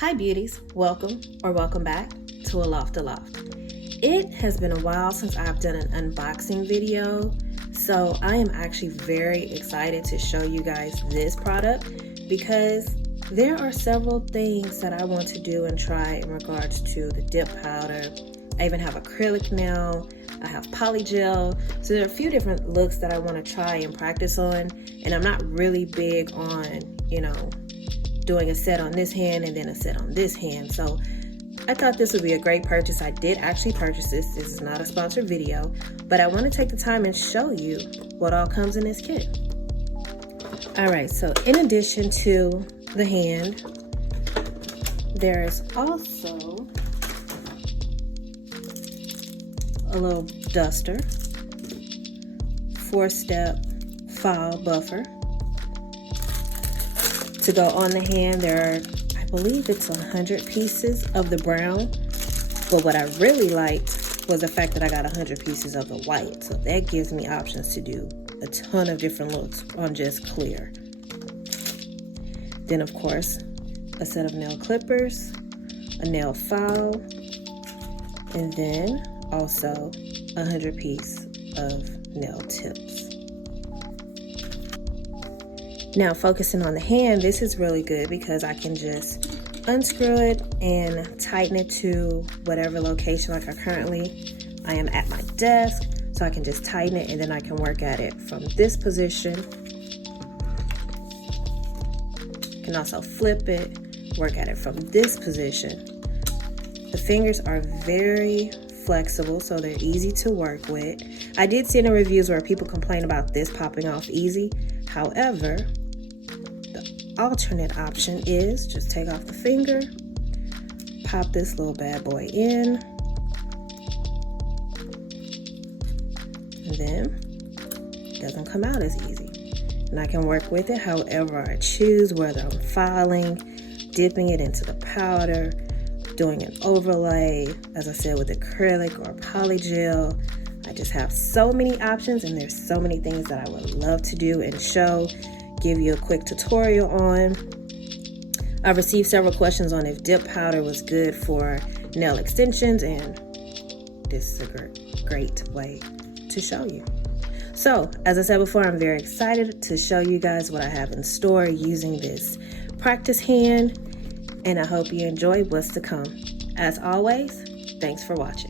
Hi beauties, welcome or welcome back to Aloft Aloft. It has been a while since I've done an unboxing video, so I am actually very excited to show you guys this product because there are several things that I want to do and try in regards to the dip powder. I even have acrylic now, I have polygel, so there are a few different looks that I want to try and practice on, and I'm not really big on, doing a set on this hand and then a set on this hand. So I thought this would be a great purchase. I did actually purchase this. This is not a sponsored video, but I want to take the time and show you what all comes in this kit. All right, so in addition to the hand, there's also a little duster, 4-step file buffer. To go on the hand, there are, I believe it's 100 pieces of the brown, but what I really liked was the fact that I got 100 pieces of the white, so that gives me options to do a ton of different looks on just clear. Then of course, a set of nail clippers, a nail file, and then also 100 piece of nail tips. Now focusing on the hand, this is really good because I can just unscrew it and tighten it to whatever location. Like I am at my desk, so I can just tighten it and then I can work at it from this position. I can also flip it, work at it from this position. The fingers are very flexible, so they're easy to work with. I did see in the reviews where people complain about this popping off easy. However, the alternate option is just take off the finger, pop this little bad boy in, and then it doesn't come out as easy. And I can work with it however I choose, whether I'm filing, dipping it into the powder, doing an overlay, as I said, with acrylic or polygel. I just have so many options, and there's so many things that I would love to do and show, give you a quick tutorial on. I've received several questions on if dip powder was good for nail extensions, and this is a great way to show you. So, as I said before, I'm very excited to show you guys what I have in store using this practice hand, and I hope you enjoy what's to come. As always, thanks for watching.